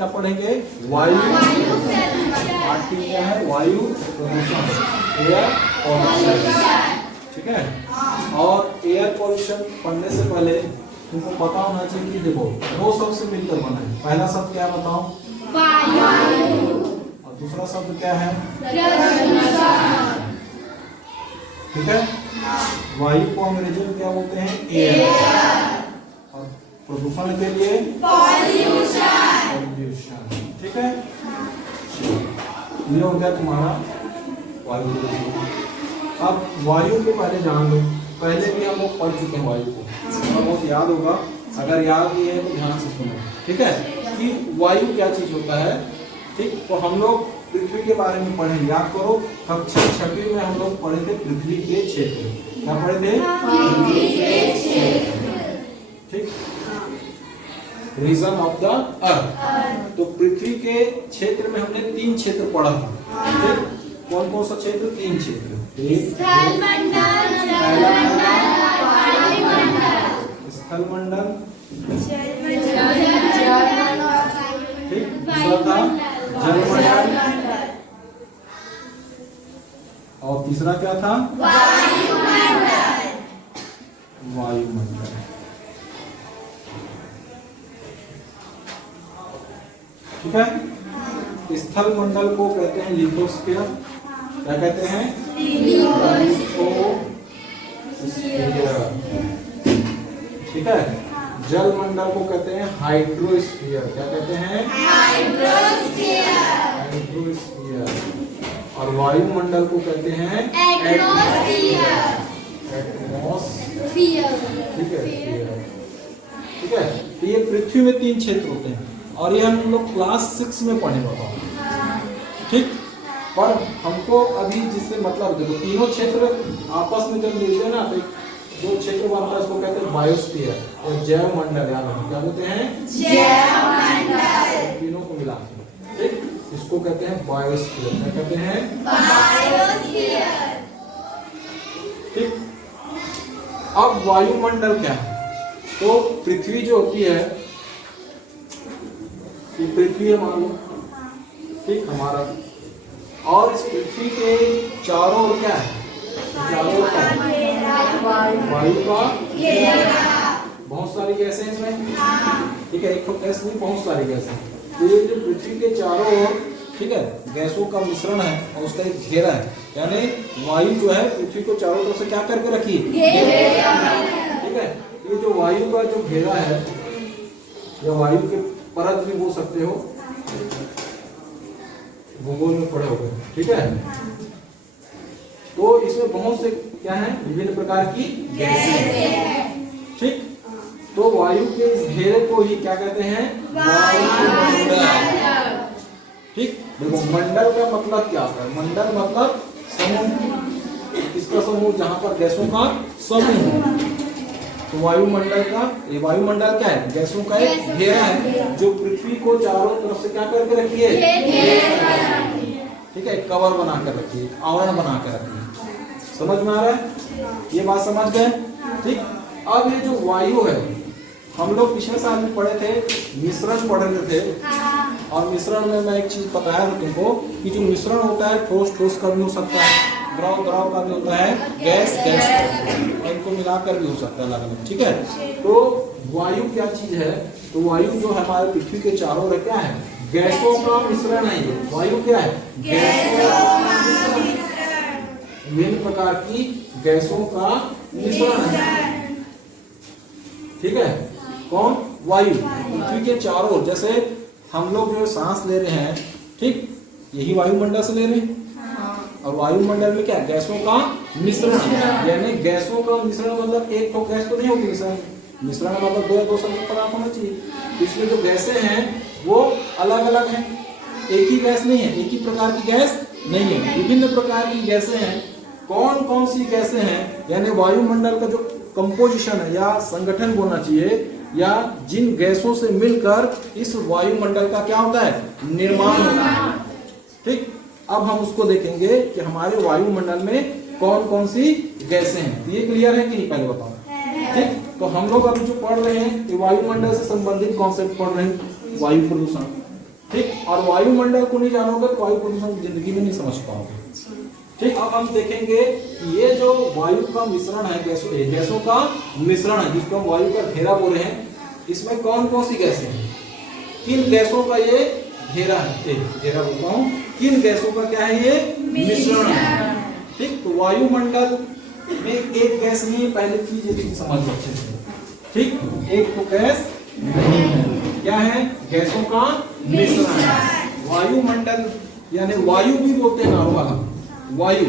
क्या पढ़ेंगे? वायु पार्ट 3 क्या है? वायु प्रदूषण, एयर पॉल्यूशन। ठीक है। और एयर पॉल्यूशन पढ़ने से पहले तुमको पता होना चाहिए कि देखो 2 शब्द से मिलकर बना है। पहला शब्द क्या बताओ? वायु। और दूसरा शब्द क्या है? प्रदूषण। ठीक है। वायु को अंग्रेजी में क्या बोलते हैं? एयर। और प्रदूषण के लिए पॉल्यूशन। ठीक है। ये हो गया तुम्हारा वायु प्रदूषण। अब वायु के पहले जान लो, पहले भी हम लोग पढ़ चुके हैं वायु को, बहुत याद होगा। अगर याद नहीं है तो ध्यान से सुनो, ठीक है, कि वायु क्या चीज होता है। ठीक, तो हम लोग पृथ्वी के बारे में पढ़े, याद करो कक्षा 6वीं में हम लोग पढ़े थे पृथ्वी के क्षेत्र। क्या पढ़े थे? पृथ्वी के क्षेत्र। ठीक, रीजन ऑफ द अर्थ। तो पृथ्वी के क्षेत्र में हमने 3 क्षेत्र पढ़ा था। ठीक, कौन कौन सा क्षेत्र? 3 क्षेत्र। स्थलमंडल, ठीक, दूसरा था जलमंडल, और तीसरा क्या था? वायुमंडल। ठीक है। स्थल मंडल को कहते हैं लिथोस्फीयर। क्या कहते हैं? लिथोस्फीयर। ठीक है। जल मंडल को कहते हैं हाइड्रोस्फीयर। क्या कहते हैं? हाइड्रोस्फीयर। और वायुमंडल को कहते हैं एटमॉस्फेयर। ठीक है। ठीक है। तो ये पृथ्वी में 3 क्षेत्र होते हैं और ये हम लोग क्लास 6 में पढ़े बताओ। ठीक, पर हमको अभी जिससे मतलब देखो तीनों क्षेत्र आपस में जब मिलते हैं ना तो जो क्षेत्र बनता है उसको कहते हैं बायोस्फीयर और जैव मंडल। याद रखो क्या बोलते हैं? जैव मंडल। तीनों को मिला के, ठीक, इसको कहते हैं बायोस्फीयर। क्या कहते हैं? बायोस्फीयर। ठीक, अब वायुमंडल क्या है? तो पृथ्वी जो होती है, ये पृथ्वी है मान लो, ठीक, हमारा, और इस पृथ्वी के चारों ओर क्या है? चारों ओर क्या है? वायु का घेरा। बहुत सारी गैसें हैं इसमें। ठीक है, एक तो गैस नहीं, बहुत सारी गैसें। तो ये जो पृथ्वी के चारों ओर, ठीक है, गैसों का मिश्रण है और उसका एक घेरा है, यानी वायु जो है पृथ्वी को चारों तरफ से क्या करके रखी है? ठीक है। ये जो वायु का जो घेरा है या वायु के परत भी बोल सकते हो, भूगोल में पढ़े होंगे। ठीक है। तो इसमें बहुत से क्या है? विभिन्न प्रकार की गैसें। ठीक, तो वायु के इस घेरे को ही क्या कहते हैं? वायुमंडल। ठीक, देखो मंडल का मतलब क्या होता है? मंडल मतलब समूह, इसका समूह जहां पर गैसों का समूह। तो वायुमंडल का, ये वायुमंडल क्या है? गैसों का एक घेरा है जो पृथ्वी को चारों तरफ से क्या करके रखी है? ठीक है, कवर बना कर रखी है, आवरण बना कर रखी है। समझ में आ रहा है? ये बात समझ गए? ठीक, अब ये जो वायु है, हम लोग पिछले साल में पढ़े थे, मिश्रण पढ़ रहे थे, और मिश्रण में मैं एक चीज बताया था तुमको कि जो मिश्रण होता है ठोस ठोस का भी हो सकता है, द्रव द्रव का भी होता है, गैस गैस का, और इनको मिलाकर भी हो सकता है अलग अलग। ठीक है। तो वायु क्या चीज है? तो वायु जो हमारे पृथ्वी के चारों ओर क्या है? गैसों का मिश्रण है। ये वायु क्या है? गैसों का मिश्रण। विभिन्न प्रकार की गैसों का मिश्रण है। ठीक है। कौन? वायु। पृथ्वी के चारों ओर, जैसे हम लोग जो सांस ले रहे हैं, ठीक, यही वायुमंडल से ले रहे हैं। और वायुमंडल में क्या? गैसों का मिश्रण है। यानी गैसों का मिश्रण मतलब एक तो गैस तो नहीं होती मिश्रण, मिश्रण मतलब 2 या 2 से अधिक पदार्थ होना चाहिए। इसमें जो गैसें हैं वो अलग अलग हैं, एक ही गैस नहीं है, एक ही प्रकार की गैस नहीं है, विभिन्न प्रकार की गैसें हैं। कौन कौन सी गैसें हैं? यानी वायुमंडल का जो कंपोजिशन है या संगठन बोलना चाहिए, या जिन गैसों से मिलकर इस वायुमंडल का क्या होता है? निर्माण होता है। ठीक, अब हम उसको देखेंगे कि हमारे वायुमंडल में कौन कौन सी गैसें हैं। ये क्लियर है कि नहीं? पहले बताओ। ठीक, तो हम लोग अभी जो पढ़ रहे हैं ये वायुमंडल से संबंधित कॉन्सेप्ट पढ़ रहे हैं, वायु प्रदूषण। ठीक। और वायुमंडल को नहीं जानोगे तो वायु प्रदूषण जिंदगी में नहीं समझ पाओगे। ठीक। अब हम देखेंगे ये जो वायु का मिश्रण है, गैसों का मिश्रण है जिसको हम वायु का घेरा बोल रहे हैं, इसमें कौन कौन सी गैसें हैं, किन गैसों का ये घेरा है, घेरा बोलता हूँ, किन गैसों का क्या है ये मिश्रण है। ठीक। तो वायुमंडल में एक गैस नहीं है, पहले चीज ये समझ अच्छे से। ठीक। एक तो गैस नहीं है, क्या है, गैसों का मिश्रण है। वायुमंडल यानी वायु भी बोलते हैं नॉर्मल वायु।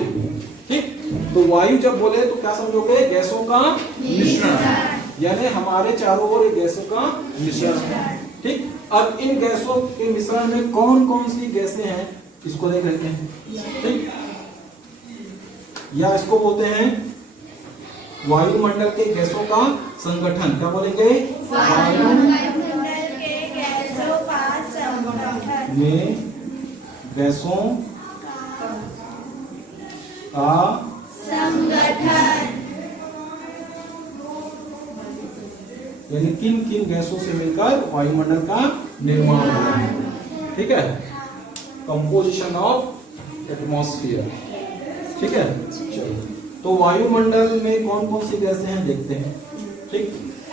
ठीक। तो वायु जब बोले तो क्या समझोगे, गैसों का मिश्रण है, यानी हमारे चारों ओर गैसों का मिश्रण है। ठीक। अब इन गैसों के मिश्रण में कौन कौन सी गैसें हैं इसको देख लेते हैं। ठीक। या इसको बोलते हैं वायुमंडल के गैसों का संगठन। क्या बोलेंगे, वायुमंडल के गैसों का संगठन में गैसों का संगठन, यानी किन किन गैसों से मिलकर वायुमंडल का निर्माण हुआ है। ठीक है, कंपोजिशन ऑफ एटमॉस्फेयर। ठीक है, चलो तो वायुमंडल में कौन कौन सी गैसें हैं देखते हैं। ठीक।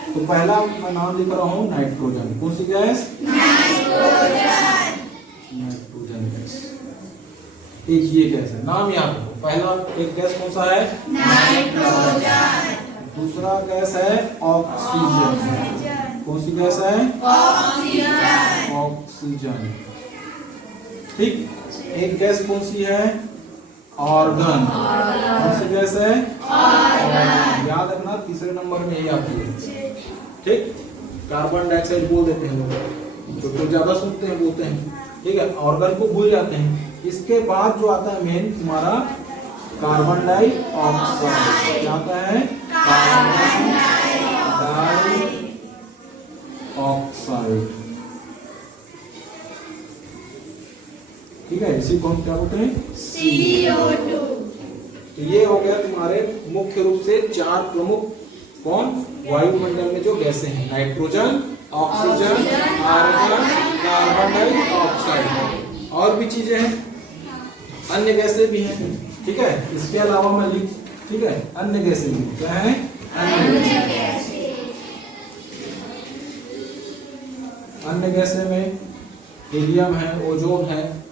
तो पहला मैं नाम लिख रहा हूं नाइट्रोजन। कौन सी गैस, नाइट्रोजन गैस। एक ये गैस है, नाम याद रखो। पहला एक गैस कौन सा है, नाइट्रोजन। दूसरा गैस है ऑक्सीजन। कौन सी गैस है, ऑक्सीजन। ऑक्सीजन। ठीक। एक गैस कौन सी है, ऑर्गन। कौन सी गैस है, ऑर्गन। याद रखना तीसरे नंबर में यही आती है। ठीक। कार्बन डाइऑक्साइड बोल देते हैं लोग, जो ज्यादा सुनते हैं बोलते हैं। ठीक है, ऑर्गन को भूल जाते हैं। इसके बाद जो आता है मेन तुम्हारा कार्बन डाइऑक्साइड। क्या आता है, कार्बन डाइऑक्साइड। ठीक है, इसी को हम क्या बोलते हैं, CO2। तो ये हो गया तुम्हारे मुख्य रूप से चार प्रमुख कौन वायुमंडल में जो गैसें हैं, nitrogen, oxygen, argon, carbon dioxide. और भी चीजें हैं, अन्य गैसें भी हैं। ठीक है, इसके अलावा मैं लिख, ठीक है, अन्य गैसें भी क्या है, अन्य गैसें में हीलियम है, ओजोन है,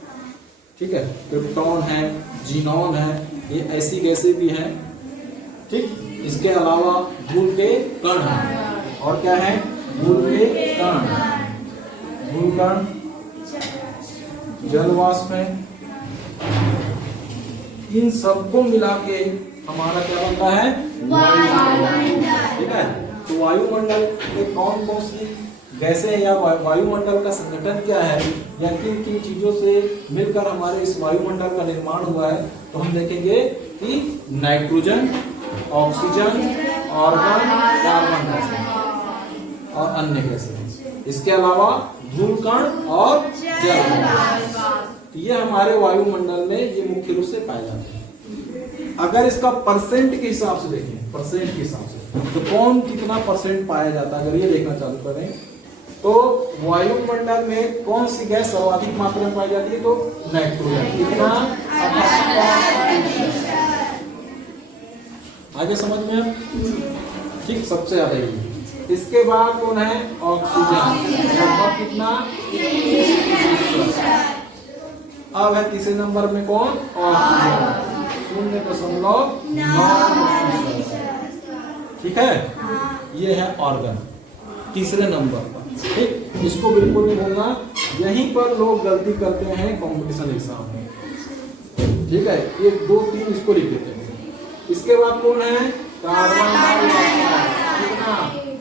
ठीक है, क्रिप्टॉन है, जीनॉन है, ये ऐसी गैसें भी हैं। ठीक। इसके अलावा धूल के कण हैं। और क्या है, धूल के कण, धूल कण, जल वाष्प है। इन सबको मिला के हमारा क्या बनता है, वायुमंडल। ठीक है, तो वायुमंडल में कौन कौन सी गैसें या वायुमंडल का संगठन क्या है, या किन किन चीजों से मिलकर हमारे इस वायुमंडल का निर्माण हुआ है, तो हम देखेंगे कि nitrogen, oxygen, organ, carbon dioxide और अन्य गैसें। इसके अलावा धूल कण और जल। ये हमारे वायुमंडल में ये मुख्य रूप से पाए जाते हैं। अगर इसका परसेंट के हिसाब से देखें, परसेंट के हिसाब से तो कौन कितना परसेंट पाया जाता है, अगर ये देखना चालू करें तो वायुमंडल में कौन सी गैस सर्वाधिक मात्रा में पाई जाती है, तो नाइट्रोजन। कितना, आगे समझ में आप। ठीक, सबसे ज्यादा ये। इसके बाद कौन है, ऑक्सीजन, लगभग कितना, अब है तीसरे नंबर में कौन, ऑक्सीजन, 0.9। ठीक है, ये है ऑर्गन तीसरे नंबर पर। ठीक, इसको बिल्कुल नहीं भूलना, यहीं पर लोग गलती करते हैं कंपटीशन एग्जाम में। ठीक है, 1 2 3 इसको लिख देते हैं। इसके बाद कौन है, कार्बन डाइऑक्साइड, कितना,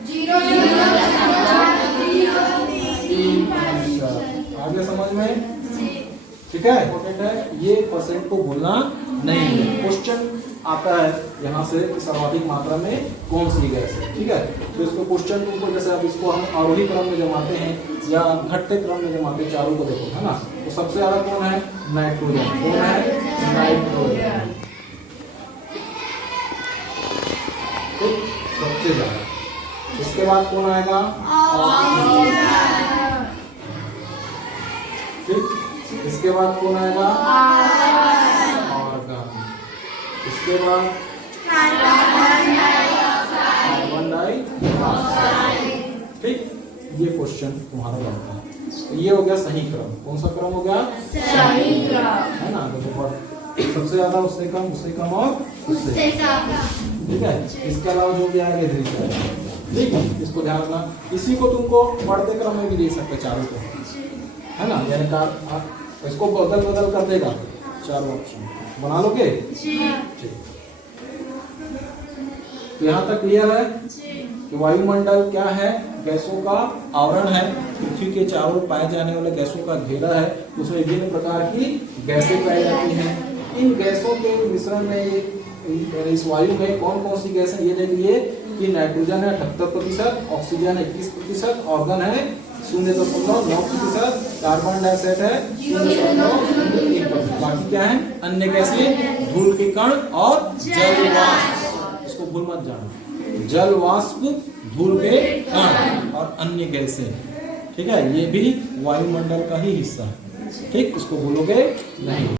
0.03%। आगे समझ में। ठीक है, इंपॉर्टेंट है, ये परसेंट को भूलना नहीं है। क्वेश्चन आता है यहाँ से सर्वाधिक मात्रा में कौन सी गैस है। ठीक है, तो इसको क्वेश्चन तुमको जैसे अब इसको हम आरोही क्रम में जमाते हैं या घटते क्रम में जमाते हैं, चारों को देखो, है ना। तो सबसे ज्यादा कौन है, नाइट्रोजन। कौन है, नाइट्रोजन। सबसे ज्यादा। इसके बाद कौन आएगा, ऑक्सीजन। ठीक, इसके बाद कौन आएगा? आर्गन। इसके बाद कार्बन डाइऑक्साइड। ठीक, ये क्वेश्चन तुम्हारा बनता है। तो ये हो गया सही क्रम। कौन सा क्रम हो गया? सही क्रम। है ना। तो सबसे ज्यादा उससे कम, उससे कम और उससे कम। ठीक है। इसके अलावा जो भी आएगा इधर ही आएगा। ठीक है, इसको ध्यान रखना। इसी को तुमको बढ़ते क्रम में भी दे सकते चारों को, है ना। यानी आप इसको बदल बदल कर देगा चारों ऑप्शन। बना लोगे? ठीक। तो यहाँ तक क्लियर है कि वायुमंडल क्या है? गैसों का आवरण है। पृथ्वी के चारों पाए जाने वाले गैसों का घेरा है। उसमें विभिन्न प्रकार की गैसें पाई जाती हैं। इन गैसों के मिश्रण में इस वायु में कौन कौन सी गैस है ये देखिए कि नाइट्रोजन है 78%, ऑक्सीजन 21%, ऑर्गन है 0.9%, कार्बन डाइऑक्साइड है 0.03%। बाकी क्या है? अन्य गैसें, धूल के कण और जल वाष्प। इसको भूल मत जाना, जल वाष्प, धूल के कण और अन्य गैसें। ठीक है, ये भी वायुमंडल का ही हिस्सा है। ठीक, इसको भूलोगे नहीं।